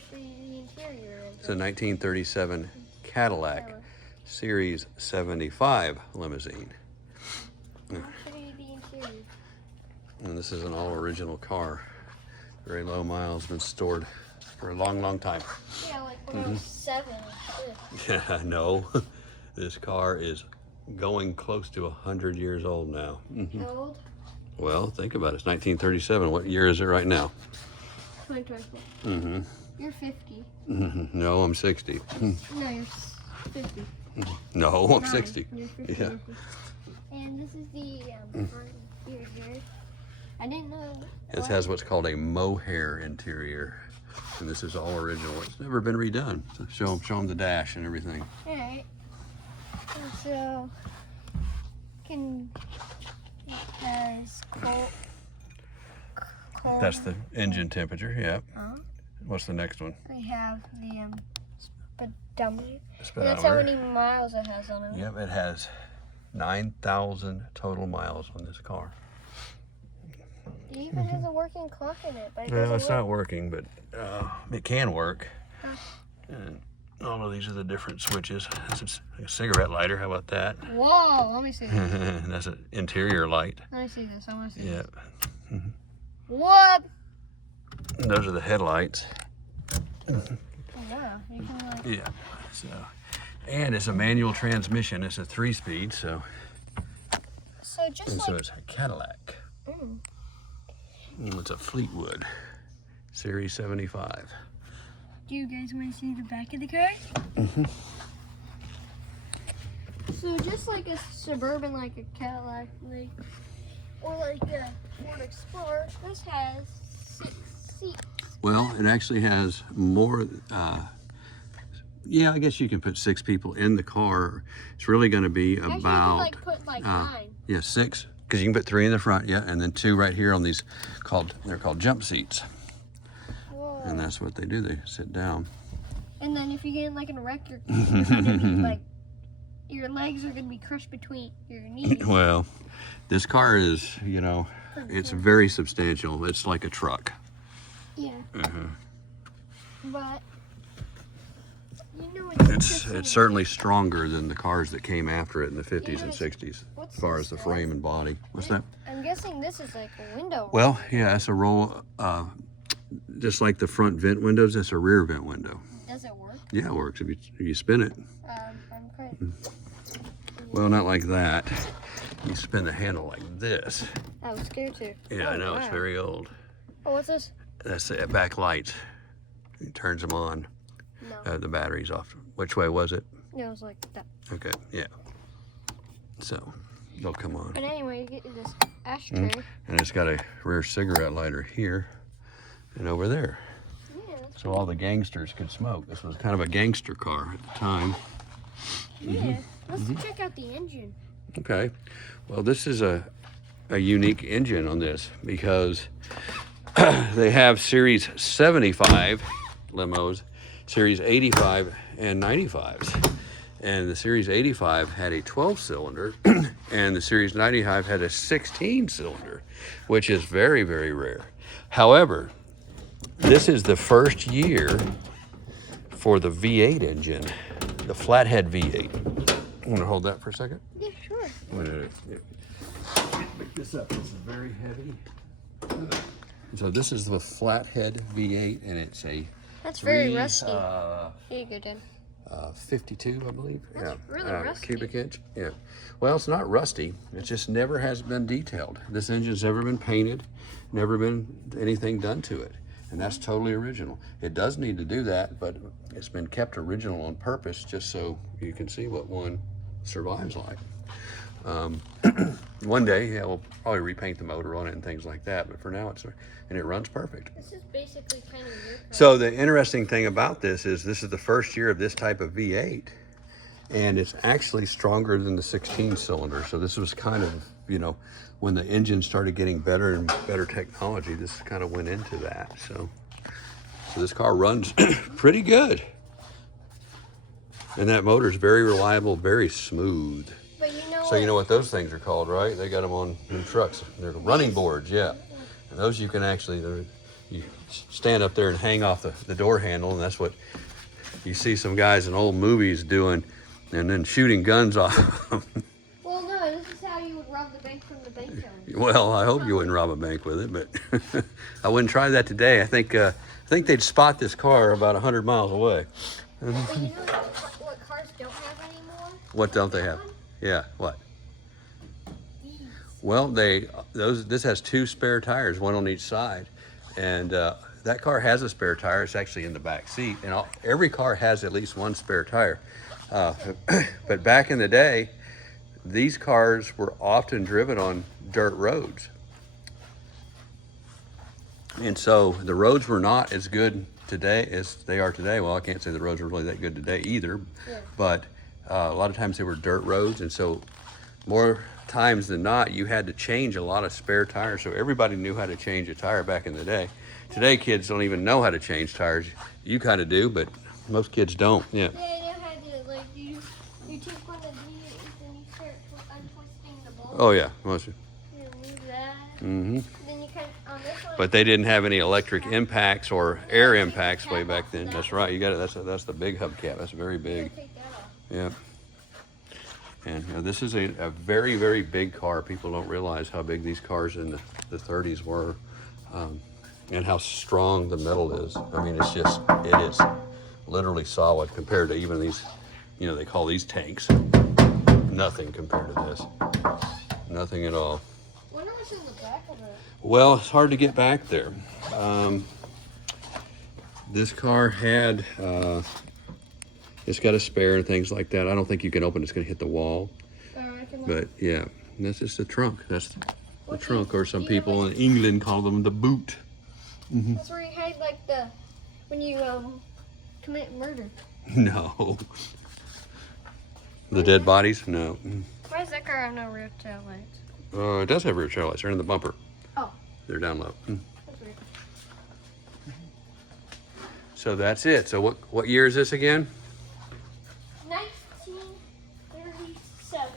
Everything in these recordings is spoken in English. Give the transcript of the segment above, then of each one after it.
actually the interior? It's a 1937 Cadillac Series 75 limousine. I'll show you the interior. And this is an all-original car. Very low miles, been stored for a long, long time. Yeah, like when I was 7 or 6. Yeah, no. This car is going close to 100 years old now. How old? Well, think about it. It's 1937. What year is it right now? 2024. You're 50. No, I'm 60. No, you're 50. No, I'm 60. You're 50. Yeah. And this is the front interior. I didn't know. It has what's called a mohair interior. And this is all original. It's never been redone. So show them the dash and everything. All right. And so, it has cold. That's the engine temperature, yeah. Uh-huh. What's the next one? We have the speedometer. Speedometer. And that's how many miles it has on it. Yep, it has 9,000 total miles on this car. It even has a working clock in it, but it Well, doesn't it's work. not working, but it can work. And all of these are the different switches. This is a cigarette lighter. How about that? Whoa, let me see this. That's an interior light. Let me see this. I want to see Yeah. this. What? And those are the headlights. Oh, wow. You can like... Yeah. So, and it's a manual transmission. It's a 3-speed. So just and so like... it's a Cadillac. And it's a Fleetwood Series 75. Do you guys want to see the back of the car? So just like a Suburban, like a Cadillac, like, or like a Ford Explorer, this has 6 seats. Well, it actually has more. Yeah, I guess you can put 6 people in the car. It's really going to be Actually, about. you can like put like 9. Yeah, 6. Because you can put 3 in the front, yeah, and then 2 right here on these they're called jump seats. Whoa. And that's what they do. They sit down. And then if you get in like in a wreck, you're gonna be like, your legs are gonna be crushed between your knees. Well, this car is, you know, it's very substantial. It's like a truck. Yeah. But you know It's certainly stronger than the cars that came after it in the 50s and 60s, as far as the frame and body. What's that? I'm guessing this is like a window. Well, yeah, it's a roll, just like the front vent windows, it's a rear vent window. Does it work? Yeah, it works if you spin it. I'm quite... Well, not like that. You spin the handle like this. I was scared too. Yeah, I know, it's very old. Oh, what's this? That's the back lights. It turns them on. No. The battery's off. Which way was it? Yeah, it was like that. Okay, yeah. So, they'll come on. But anyway, you get this ashtray. And it's got a rear cigarette lighter here and over there. Yeah, So all the gangsters could smoke. This was kind of a gangster car at the time. yeah. Let's check out the engine. Okay. Well, this is a unique engine on this because they have Series 75 limos, Series 85 and 95s. And the Series 85 had a 12-cylinder and the Series 95 had a 16-cylinder, which is very, very rare. However, this is the first year for the V8 engine, the flathead V8. You want to hold that for a second? Yeah, sure. Pick this up. This is very heavy. So this is the flathead V8, and it's a That's very rusty. Here you go, Dan. 52, I believe. That's really rusty. Cubic inch. Yeah. Well, it's not rusty. It just never has been detailed. This engine's never been painted, never been anything done to it. And that's totally original. It does need to do that, but it's been kept original on purpose just so you can see what one survives like. One day, yeah, we'll probably repaint the motor on it and things like that, but for now and it runs perfect. This is basically kind of your car. So the interesting thing about this is the first year of this type of V8, and it's actually stronger than the 16-cylinder. So this was kind of, you know, when the engine started getting better and better technology, this kind of went into that. So this car runs pretty good. And that motor is very reliable, very smooth. But you know So you know what those things are called, right? They got them on new trucks. They're running boards, yeah. And those you can actually, you stand up there and hang off the door handle, and that's what you see some guys in old movies doing, and then shooting guns off. Well, no, this is how you would rob the bank from the bank teller. Well, I hope you wouldn't rob a bank with it, but I wouldn't try that today. I think they'd spot this car about 100 miles away. But you know what cars don't have anymore? What don't they have? Yeah, what? These. Well, this has 2 spare tires, one on each side, and that car has a spare tire. It's actually in the back seat, and every car has at least 1 spare tire. But back in the day, these cars were often driven on dirt roads. And so the roads were not as good today as they are today. Well, I can't say the roads are really that good today either, Yeah. but a lot of times they were dirt roads. And so more times than not, you had to change a lot of spare tires. So everybody knew how to change a tire back in the day. Today, kids don't even know how to change tires. You kind of do, but most kids don't. Yeah. Yeah, you know how to, like, you take one of these and you start untwisting the ball. Oh yeah, most. You move that. Mm-hmm. Then you kind of, on this one. But they didn't have any electric impacts or air impacts way back then. That's right. You got it. That's the big hubcap. That's very big. Take that off. Yeah. And this is a very, very big car. People don't realize how big these cars in the 30s were, and how strong the metal is. I mean, it is literally solid compared to even these, they call these tanks. Nothing compared to this. Nothing at all. I wonder what's in the back of it. Well, it's hard to get back there. This car had, it's got a spare and things like that. I don't think you can open it. It's going to hit the wall. But yeah, that's just the trunk. That's the trunk, or some people in England call them the boot. Mm-hmm. That's where you hide, like, when you commit murder. No. The dead bodies? No. Why does that car have no rear tail lights? It does have rear tail lights. They're in the bumper. Oh. They're down low. That's weird. So that's it. So what year is this again? 1937.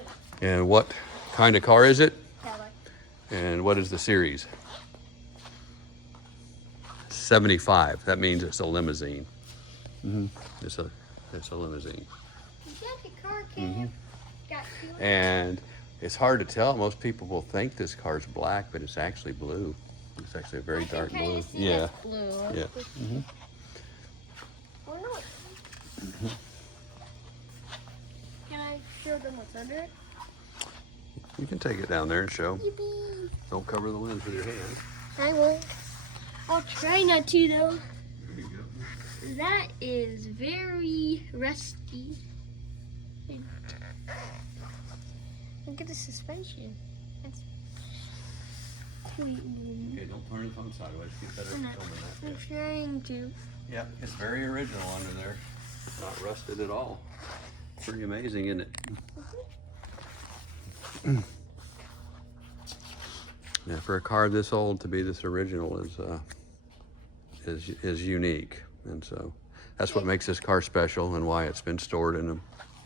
And what kind of car is it? Cadillac. And what is the series? 75. That means it's a limousine. Mm-hmm. It's a limousine. You got the car cam. Got two. And it's hard to tell. Most people will think this car's black, but it's actually blue. It's actually a very dark blue. Yeah. Blue. Yeah. Mm-hmm. Or not. Can I show them what's under it? You can take it down there and show. Yippee. Don't cover the lens with your hand. I won't. I'll try not to, though. There you go. That is very rusty. Look at the suspension. That's sweet. Okay, don't turn the phone sideways. Keep that I'm over that. I'm trying to. Yeah, it's very original under there. Not rusted at all. Pretty amazing, isn't it? Yeah, for a car this old to be this original is unique, and so that's what makes this car special and why it's been stored in a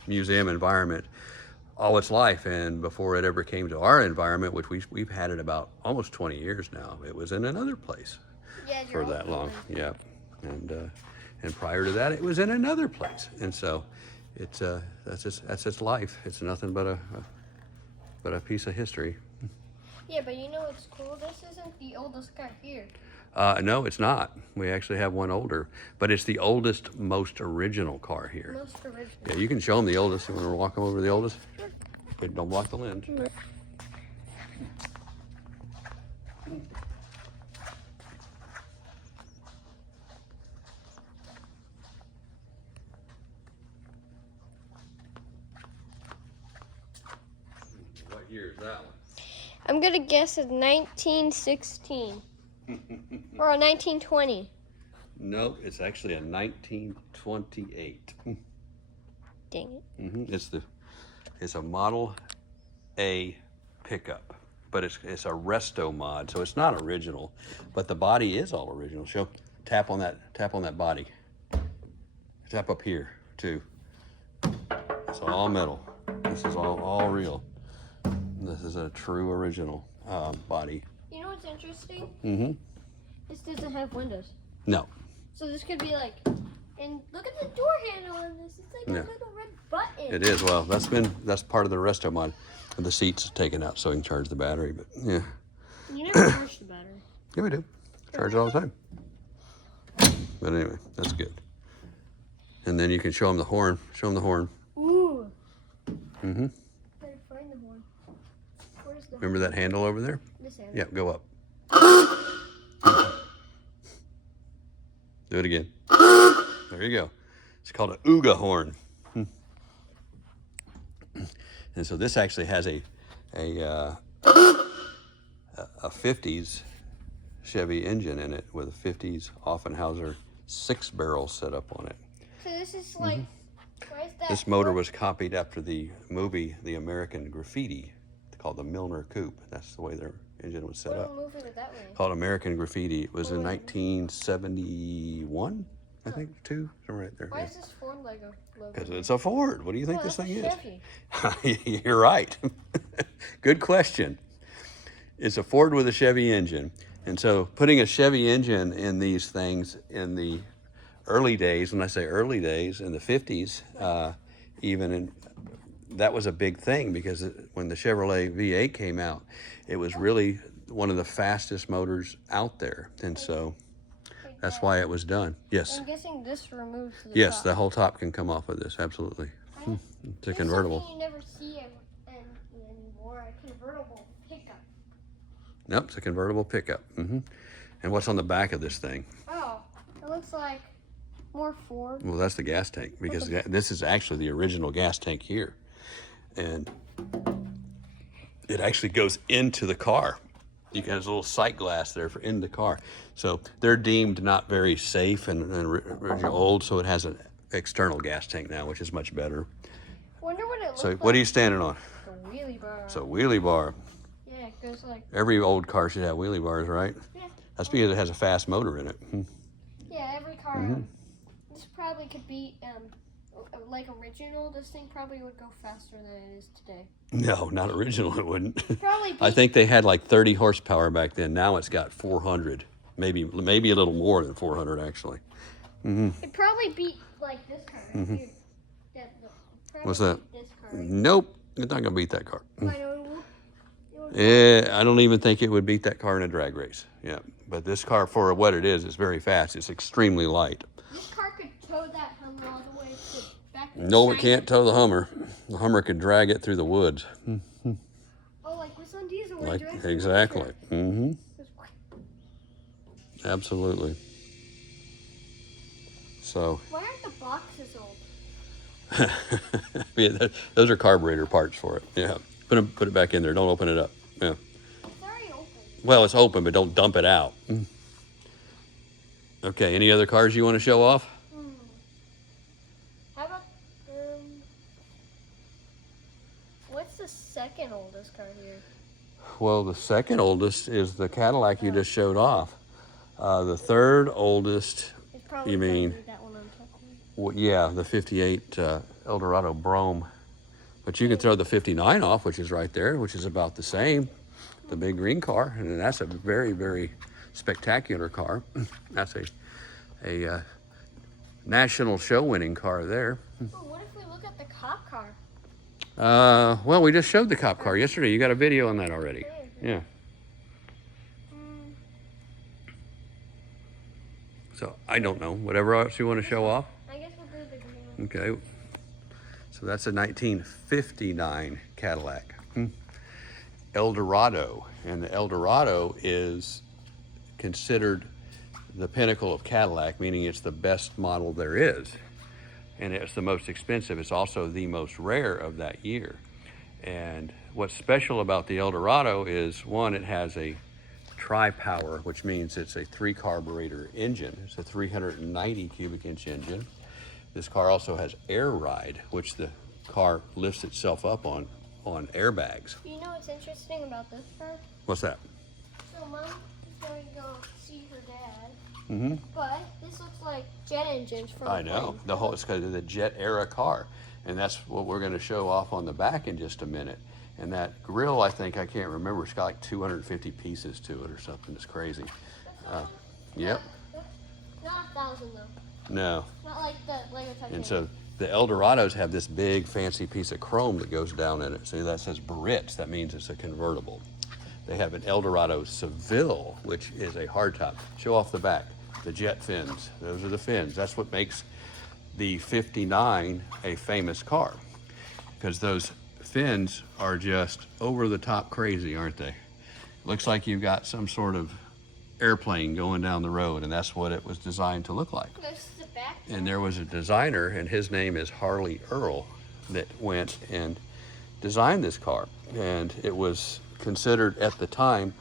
museum environment all its life. And before it ever came to our environment, which we've had it about almost 20 years now, it was in another place for that long. Yeah, and prior to that, it was in another place, and so it's that's its life. It's nothing but a piece of history. Yeah, but you know what's cool? This isn't the oldest car here. No, it's not. We actually have one older, but it's the oldest, most original car here. Most original. Yeah, you can show them the oldest. You want to walk them over the oldest? Sure. But don't block the lens. Sure. What year is that one? I'm gonna guess it's 1916 or a 1920. Nope, it's actually a 1928. Dang it. It's a Model A pickup, but it's a resto mod, so it's not original, but the body is all original. Tap on that body. Tap up here too. It's all metal. This is all real. This is a true original body. You know what's interesting? Mm-hmm. This doesn't have windows. No. So this could be like, and look at the door handle on this. It's like a little red button. It is. Well, that's part of the rest of mine. The seat's taken out so we can charge the battery, but yeah. You never charge the battery. Yeah, we do. Charge it all the time. But anyway, that's good. And then you can show them the horn. Show them the horn. Ooh. Mm-hmm. Gotta find the horn. Where's the Remember that handle over there? This handle. Yeah, go up. Do it again. There you go. It's called an Ooga horn. And so this actually has a 50s Chevy engine in it with a 50s Offenhauser 6-barrel setup on it. So this is like, why is that? This motor was copied after the movie The American Graffiti, called the Milner Coupe. That's the way their engine was set up. What movie was that one? Called American Graffiti. It was in 1971, I think, two, somewhere right there. Why is this Ford logo? Because it's a Ford. What do you think this thing Chevy. is? You're right. Good question. It's a Ford with a Chevy engine. And so putting a Chevy engine in these things in the early days, when I say early days, in the 50s, that was a big thing because when the Chevrolet V8 came out, it was really one of the fastest motors out there. And so that's why it was done. Yes. I'm guessing this removes the Yes, top. the whole top can come off of this, absolutely. It's a convertible. Something you never see anymore, a convertible pickup. Nope, it's a convertible pickup. And what's on the back of this thing? Oh, it looks like more Ford. Well, that's the gas tank because this is actually the original gas tank here. And it actually goes into the car. You can have a little sight glass there for in the car. So they're deemed not very safe and old, so it has an external gas tank now, which is much better. Wonder what it looks So like. what are you standing on? The wheelie bar. It's a wheelie bar. Yeah, it goes like. Every old car should have wheelie bars, right? Yeah. That's because it has a fast motor in it. Yeah, every car. This probably could be like original. This thing probably would go faster than it is today. No, not original, it wouldn't. Probably. I think they had like 30 horsepower back then. Now it's got 400, maybe a little more than 400 actually. It probably beat like this car right here. What's that? This car right Nope, it's not gonna beat that car. here. I know it won't. I don't even think it would beat that car in a drag race. Yeah, but this car, for what it is very fast. It's extremely light. This car could tow that Hummer all the way to back. to No, it China. can't tow the Hummer. The Hummer could drag it through the woods. Oh, like what's on diesel? Like exactly. Just- Absolutely. So. Why aren't the boxes old? Yeah, those are carburetor parts for it. Yeah, put it back in there. Don't open it up. Yeah. It's already open. Well, it's open, but don't dump it out. Okay. Any other cars you want to show off? How about what's the second oldest car here? Well, the second oldest is the Cadillac you just showed off. The third oldest, It's probably You mean- probably that one I'm talking yeah, the 58 Eldorado Brome. But you can throw the 59 off, which is right there, which is about the same, the big green car, and that's a very, very spectacular car. That's a national show-winning car there. Oh, what if we look at the cop car? Well, we just showed the cop car yesterday. You got a video on that already. Yeah. So I don't know. Whatever else you want to show off. I guess we'll do the green one. Okay. So that's a 1959 Cadillac Eldorado, and the Eldorado is considered the pinnacle of Cadillac, meaning it's the best model there is, and it's the most expensive. It's also the most rare of that year. And what's special about the Eldorado is, one, it has a tri-power, which means it's a 3-carburetor engine. It's a 390 cubic inch engine. This car also has air ride, which the car lifts itself up on airbags. You know what's interesting about this car? What's that? So Mom is going to go see her dad, Mm-hmm. but this looks like jet engines from I know. It's kind of the jet era car. And that's what we're going to show off on the back in just a minute. And that grill, I think, I can't remember, it's got like 250 pieces to it or something. It's crazy. Yep. Not 1,000 though. No. Not like the Lego Titanic. And so the Eldorados have this big fancy piece of chrome that goes down in it. See, that says Brits. That means it's a convertible. They have an Eldorado Seville, which is a hardtop. Show off the back. The jet fins. Those are the fins. That's what makes the 59 a famous car, because those fins are just over the top crazy, aren't they? Looks like you've got some sort of airplane going down the road, and that's what it was designed to look like. This is the back. And there was a designer, and his name is Harley Earl, that went and designed this car. And it was considered at the time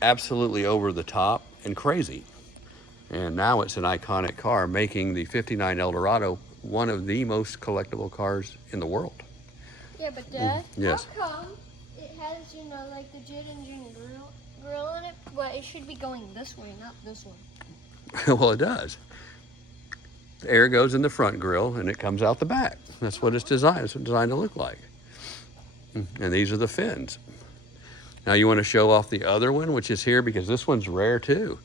absolutely over the top and crazy. And now it's an iconic car, making the 59 Eldorado one of the most collectible cars in the world. Yeah, but Dad, Yes. how come it has, like the jet engine grill in it, but it should be going this way, not this one? Well, it does. The air goes in the front grill and it comes out the back. That's what it's designed. It's designed to look like. And these are the fins. Now you want to show off the other one, which is here, because this one's rare too.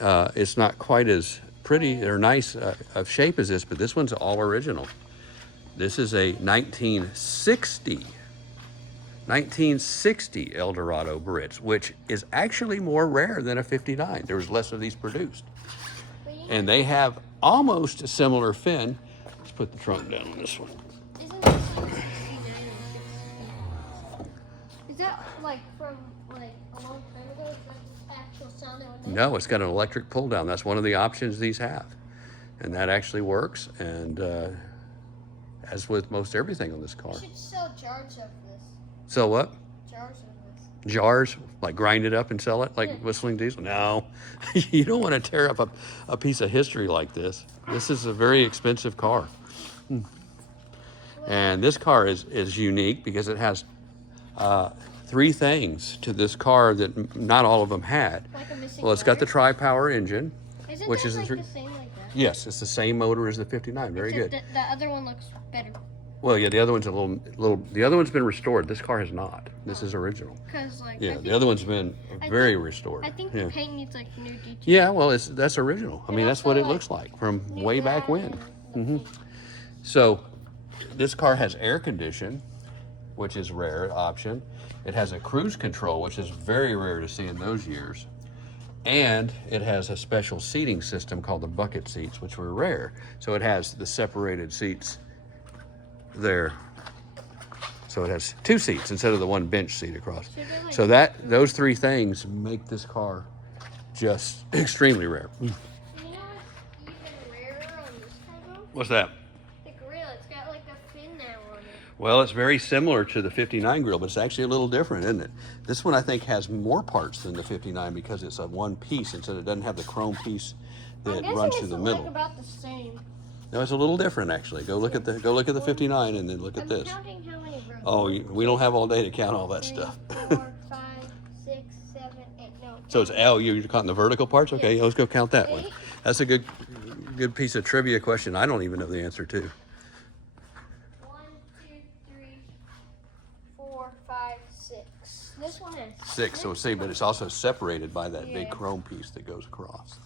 It's not quite as pretty or nice of shape as this, but this one's all original. This is a 1960 Eldorado Brits, which is actually more rare than a 59. There was less of these produced. And they have almost a similar fin. Let's put the trunk down on this one. Isn't this like 69 or 60? Is that like from like a long time ago? Is that the actual sound it would make? No, it's got an electric pull down. That's one of the options these have. And that actually works. And as with most everything on this car. You should sell jars of this. So what? Jars of this. Jars, like grind it up and sell it like Whistling Diesel? No, you don't want to tear up a piece of history like this. This is a very expensive car. And this car is unique because it has three things to this car that not all of them had. Like a missing Well, it's got the motor? tri-power engine, Isn't which that is like the the same like that? yes, it's the same motor as the 59. Very Except good. The other one looks better. Well, yeah, the other one's a little. The other one's been restored. This car has not. This is original. Cause like Yeah, the other one's been very restored. I think yeah. the paint needs like new details. Yeah, well, that's original. I And mean, that's what also, it like, looks like from new way back when. So, this car has air condition, which is rare option. It has a cruise control, which is very rare to see in those years. And it has a special seating system called the bucket seats, which were rare. So it has the separated seats there. So it has two seats instead of the one bench seat across. So those three things make this car just extremely rare. You know what's even rarer on this car though? What's that? The grill. It's got like a fin now on it. Well, it's very similar to the 59 grill, but it's actually a little different, isn't it? This one I think has more parts than the 59 because it's a one piece instead it doesn't have the chrome piece that runs through the middle. Like about the same. No, it's a little different actually. Go look at the 59 and then look at this. Counting how many rows. Oh, we don't have all day to count all that 3, stuff. 4, 5, 6, 7, 8. No. So it's you're counting the vertical parts? Okay, let's go count that one. 8. That's a good piece of trivia question I don't even know the answer to. 1, 2, 3, 4, 5, 6. This one has 6, so see, but it's also separated by that big Yeah. chrome piece that goes across.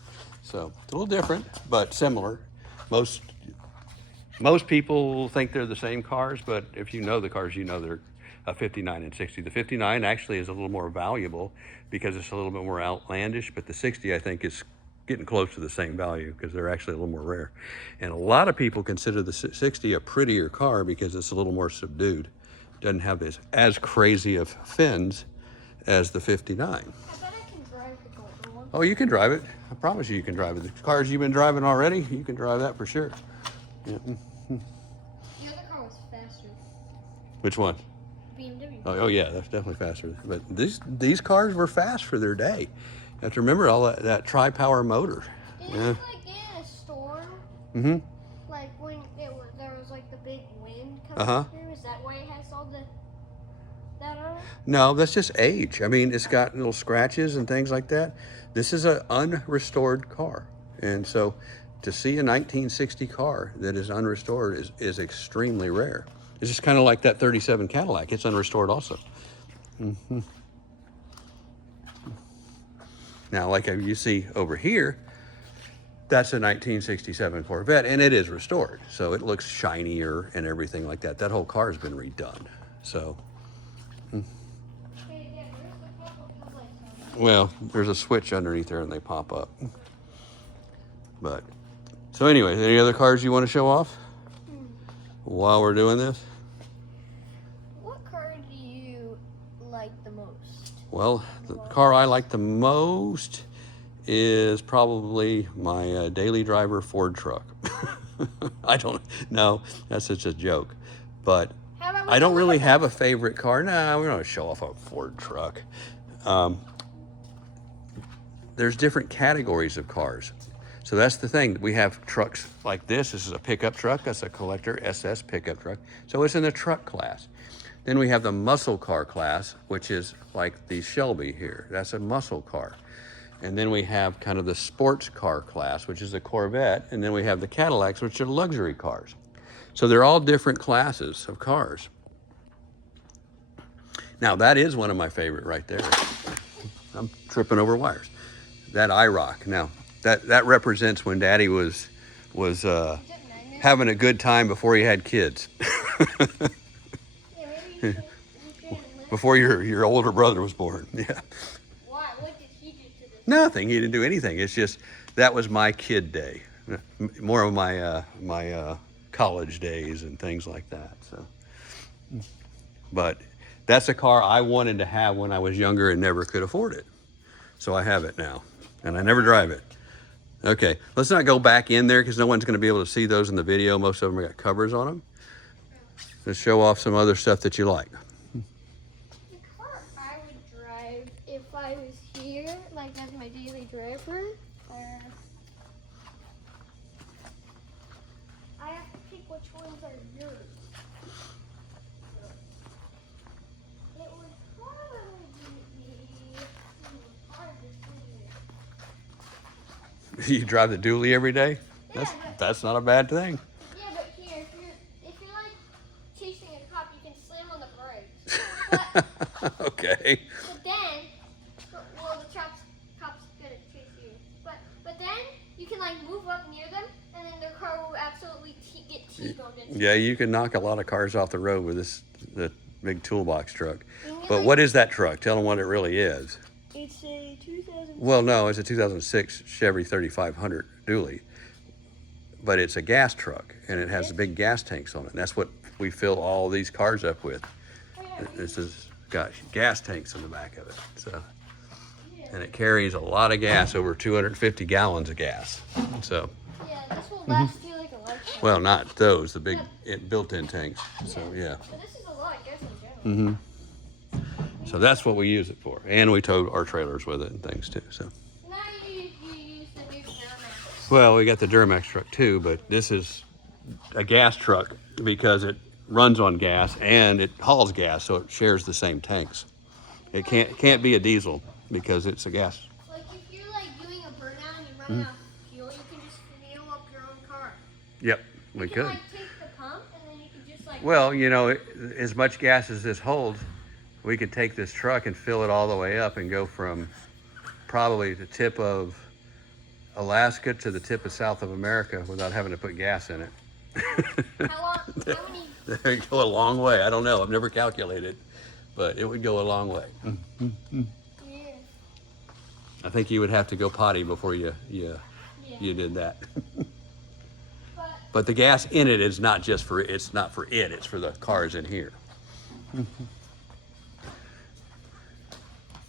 So it's a little different, but similar. Most people think they're the same cars, but if you know the cars, you know they're a 59 and 60. The 59 actually is a little more valuable because it's a little bit more outlandish, but the 60 I think is getting close to the same value because they're actually a little more rare. And a lot of people consider the 60 a prettier car because it's a little more subdued. Doesn't have as crazy of fins as the 59. I bet I can drive the golden one. Oh, you can drive it. I promise you can drive it. The cars you've been driving already, you can drive that for sure. Yeah. The other car was faster. Which one? BMW. Oh yeah, that's definitely faster. But these cars were fast for their day. You have to remember all that tri-power motor. Didn't Yeah. it like get in a storm? Mm-hmm. Like when there was like the big wind coming through? Is that why it has all that on it? No, that's just age. I mean, it's got little scratches and things like that. This is an unrestored car. And so to see a 1960 car that is unrestored is extremely rare. It's just kind of like that 37 Cadillac. It's unrestored also. Now, like you see over here, that's a 1967 Corvette, and it is restored, so it looks shinier and everything like that. That whole car has been redone. So, well, there's a switch underneath there, and they pop up. But so, anyway, any other cars you want to show off while we're doing this? What car do you like the most? Well, the car I like the most is probably my daily driver Ford truck. I don't know, that's such a joke, but I don't really have a favorite car. No, we're not going to show off a Ford truck. There's different categories of cars. So that's the thing. We have trucks like this. This is a pickup truck. That's a collector SS pickup truck. So it's in the truck class. Then we have the muscle car class, which is like the Shelby here. That's a muscle car. And then we have kind of the sports car class, which is a Corvette. And then we have the Cadillacs, which are luxury cars. So they're all different classes of cars. Now that is one of my favorite right there. I'm tripping over wires. That IROC. Now that represents when Daddy was having a good time before he had kids. Before your older brother was born. Yeah. Why? What did he do to this? Nothing. He didn't do anything. It's just that was my kid day, more of my my college days and things like that. So, but that's a car I wanted to have when I was younger and never could afford it. So I have it now, and I never drive it. Okay, let's not go back in there because no one's going to be able to see those in the video. Most of them got covers on them. Let's show off some other stuff that you like. The car I would drive if I was here, like as my daily driver, I have to pick which ones are yours. It would probably be hard to see. You drive the dually every day? Yeah, That's not a bad thing. Yeah, but here, if you're like chasing a cop, you can slam on the brakes. Okay. But then, well, the cop's gonna chase you. But then you can like move up near them, and then their car will absolutely get T-boned into. Yeah, you can knock a lot of cars off the road with the big toolbox truck. But what is that truck? Tell them what it really is. It's a 2000. Well, no, it's a 2006 Chevy 3500 dually, but it's a gas truck, and it has big gas tanks on it. And that's what we fill all these cars up with. This has got gas tanks in the back of it. So, and it carries a lot of gas, over 250 gallons of gas. So, Yeah, this will last you like a lifetime. well, not those, the big built-in tanks. So, yeah. But this is a lot, I guess, in general. So that's what we use it for. And we tow our trailers with it and things too. So, Now you use the new Duramax. well, we got the Duramax truck too, but this is a gas truck because it runs on gas and it hauls gas, so it shares the same tanks. It can't be a diesel because it's a gas. Like if you're like doing a burnout and you're running out of fuel, you can just fuel up your own car. Yep, we You could. can like take the pump and then you can just like. Well, you know, as much gas as this holds, we could take this truck and fill it all the way up and go from probably the tip of Alaska to the tip of South of America without having to put gas in it. How long? How many? It'd go a long way. I don't know. I've never calculated, but it would go a long way. Yeah. I think you would have to go potty before you did that. But the gas in it is not just for it. It's not for it. It's for the cars in here.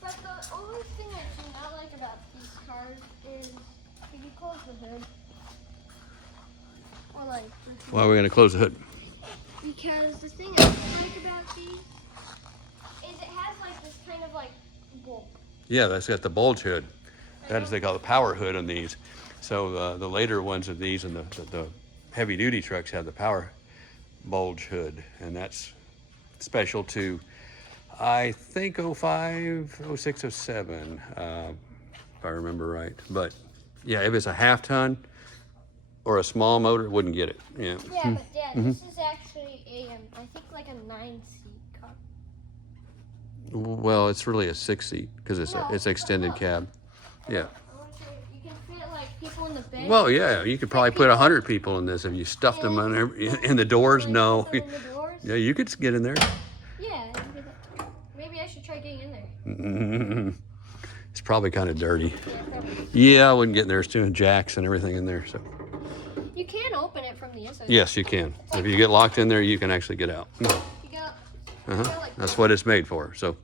But the only thing I do not like about these cars is if you close the hood. Or like. Why are we going to close the hood? Because the thing I don't like about these is it has like this kind of like bulb. Yeah, that's got the bulge hood. That is, they call the power hood on these. So the later ones of these and the heavy duty trucks have the power bulge hood, and that's special to, I think, 05, 06, 07, if I remember right. But yeah, if it's a half ton or a small motor, it wouldn't get it. Yeah. Yeah, but Dad, this is actually I think like a 9-seat car. Well, it's really a 6-seat because it's No, it's extended look. cab. Yeah. I want to show you. You can fit like people in the bed. Well, yeah, you could probably put 100 people in this if you stuffed them in the doors. Like, No. put them in the doors. Yeah, you could get in there. Yeah. Maybe I should try getting in there. It's probably kind of dirty. Yeah, probably. Yeah, I wouldn't get in there. It's doing jacks and everything in there. So. You can open it from the inside. Yes, you can. If you get locked in there, you can actually get out. You got like That's what it's made for. So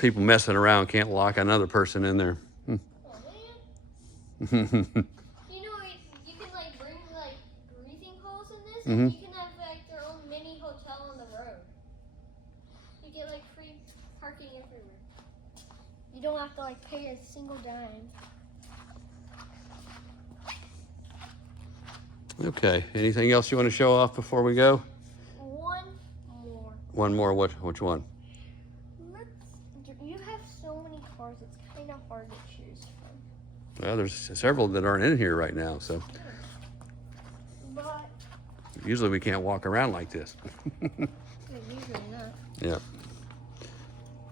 people messing around can't lock another person in there. Oh, man. You know, you can like bring like breathing holes in this, and you can have like their own mini hotel on the road. You get like free parking everywhere. You don't have to like pay a single dime. Okay. Anything else you want to show off before we go? One more. One more. Which one? You have so many cars, it's kind of hard to choose from. Well, there's several that aren't in here right now. So But usually we can't walk around like this. usually not. Yeah.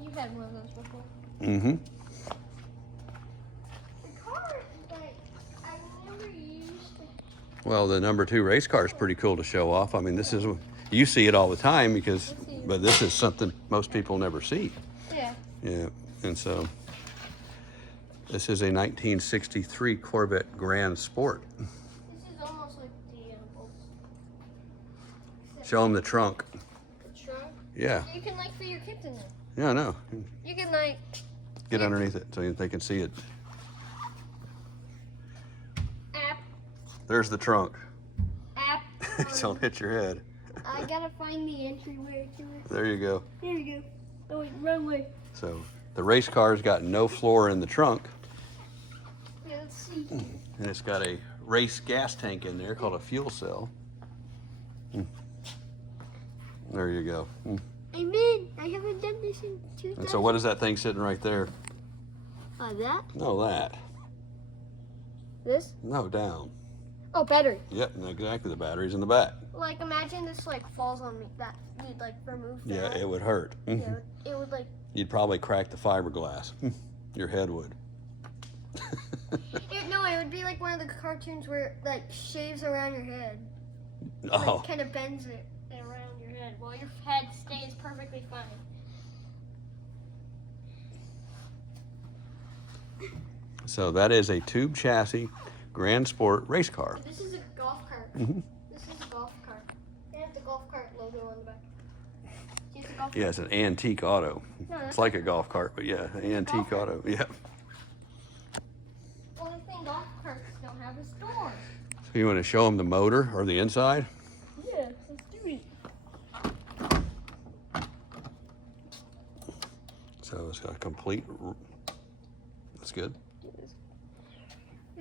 You've had one of those before. Mm-hmm. The car that I remember you used to. Well, the number 2 race car is pretty cool to show off. I mean, this is, you see it all the time but this is something most people never see. Yeah. Yeah, and so this is a 1963 Corvette Grand Sport. This is almost like the Show them the trunk. trunk. Yeah, You can like fit your kids in there. yeah, I know. You can like. Get underneath it so they can see it. App. There's the trunk. App. Don't hit your head. I gotta find the entryway to it. There you go. There you go. Oh wait, wrong way. So the race car's got no floor in the trunk, Yeah, let's see. and it's got a race gas tank in there called a fuel cell. There you go. I'm in. I haven't done this in 2000. And so what is that thing sitting right there? That? No, that. This? No, down. Oh, battery. Yep, exactly. The battery's in the back. Like imagine this like falls on me. That you'd like remove that. Yeah, it would hurt. Yeah, it would like. You'd probably crack the fiberglass. Your head would. No, it would be like one of the cartoons where it like shaves around your head. Oh. Like kind of bends it around your head while your head stays perfectly fine. So that is a tube chassis Grand Sport race car. This is a golf cart. This is a golf cart. It has the golf cart logo on the back. See, it's a golf Yeah, it's an antique auto. No, It's like a golf cart, but yeah, an antique cart. auto. Yeah. Only thing golf carts don't have is doors. So you want to show them the motor or the inside? Yeah, let's do it. So it's got a complete, that's good,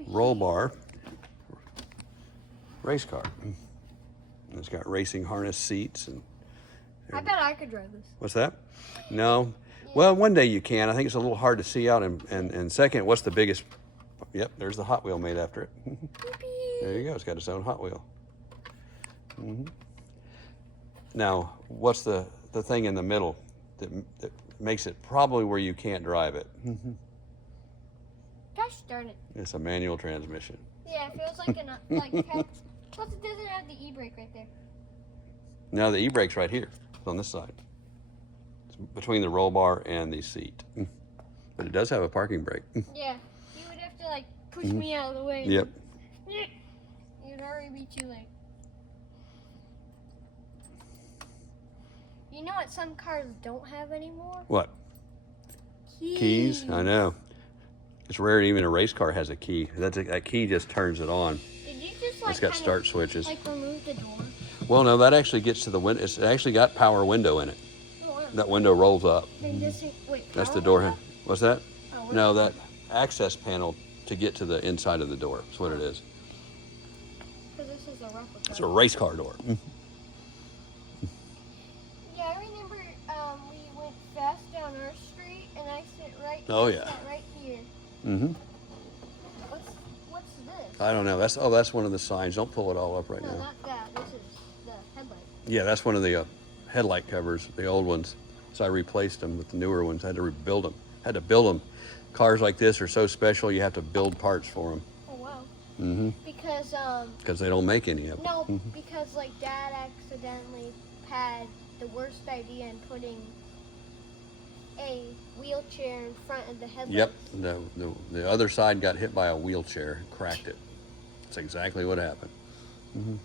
roll bar race car. And it's got racing harness seats. And I bet I could drive this. what's that? No. Well, one day you can. I think it's a little hard to see out. And second, what's the biggest? Yep, there's the Hot Wheel made after it. There you go. It's got its own Hot Wheel. Now, what's the thing in the middle that makes it probably where you can't drive it? Gosh darn it. It's a manual transmission. Yeah, it feels like plus it doesn't have the e-brake right there. Now the e-brake's right here. It's on this side. It's between the roll bar and the seat. But it does have a parking brake. Yeah, you would have to like push me out of the way. Yep. You'd already be too late. You know what some cars don't have anymore? What? Keys? I know. It's rare even a race car has a key. That key just turns it on. Did you just like It's got kinda, start switches. like remove the door? Well, no, that actually gets to the window. It's actually got power window in it. Oh, wow. That window rolls up. Then just, wait, That's the power door. window? What's that? Oh, No, that access panel to get to the inside of the door. That's what it is. Because this is a replica. It's a race car door. Yeah, I remember we went fast down our street, and I sit right. Oh, I yeah. sat right here. Mm-hmm. What's this? I don't know. That's one of the signs. Don't pull it all up right No, now. not that. This is the headlight. Yeah, that's one of the headlight covers, the old ones. So I replaced them with the newer ones. I had to rebuild them. Had to build them cars like this are so special, you have to build parts for them. Oh wow. Mm-hmm. Because they don't make any of them. no, because like Dad accidentally had the worst idea in putting a wheelchair in front of the headlights. Yep. The other side got hit by a wheelchair and cracked it. That's exactly what happened. Mm-hmm.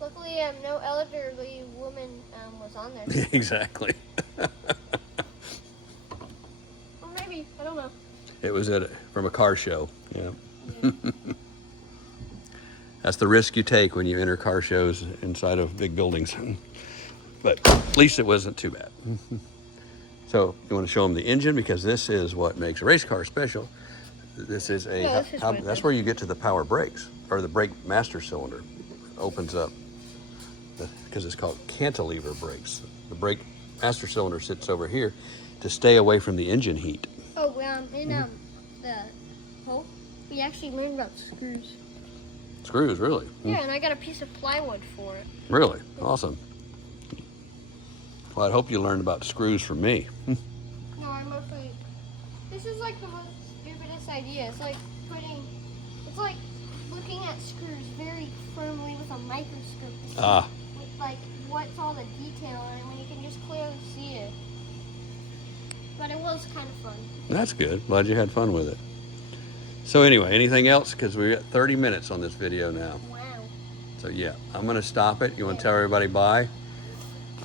Luckily, no elderly woman was on there. Exactly. Or maybe, I don't know. It was from a car show. Yeah. Yeah. That's the risk you take when you enter car shows inside of big buildings. But at least it wasn't too bad. So you want to show them the engine, because this is what makes a race car special. This is that's where you get to the power brakes, or the brake master cylinder. It opens up because it's called cantilever brakes. The brake master cylinder sits over here to stay away from the engine heat. Oh, in the hole, we actually learned about screws. Screws, really? Yeah, and I got a piece of plywood for it. Really? Awesome. Well, I hope you learned about screws from me. No, I mostly. This is like the most stupidest idea. It's like looking at screws very firmly with a microscope. To see with, like, what's all the detail on it when you can just clearly see it. But it was kind of fun. That's good. Glad you had fun with it. So anyway, anything else? Because we're at 30 minutes on this video now. Wow. So yeah, I'm going to stop it. You want to tell everybody bye?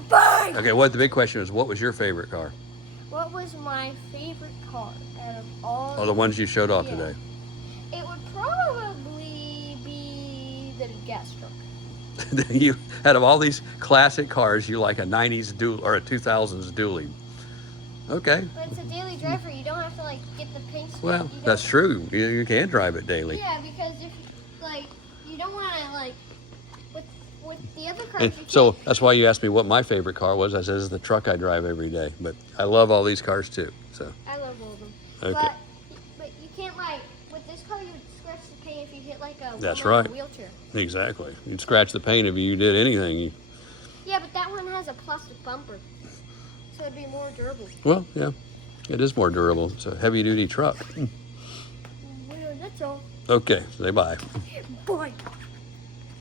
Bye! Okay, the big question is, what was your favorite car? What was my favorite car out of all? Oh, the ones you showed off today. It would probably be the gas truck. You, out of all these classic cars, you like a 90s dual or a 2000s dually. Okay. But it's a daily driver. You don't have to like get the paint. Well, that's true. You can drive it daily. Yeah, because if you don't want to with the other cars. And so that's why you asked me what my favorite car was. I said it's the truck I drive every day. But I love all these cars too. So. I love all of them. Okay. But you can't with this car you would scratch the paint if you hit like a That's right. wheelchair. Exactly. You'd scratch the paint if you did anything. Yeah, but that one has a plastic bumper, so it'd be more durable. Well, yeah, it is more durable. It's a heavy-duty truck. Well, that's all. Okay, say bye. Bye.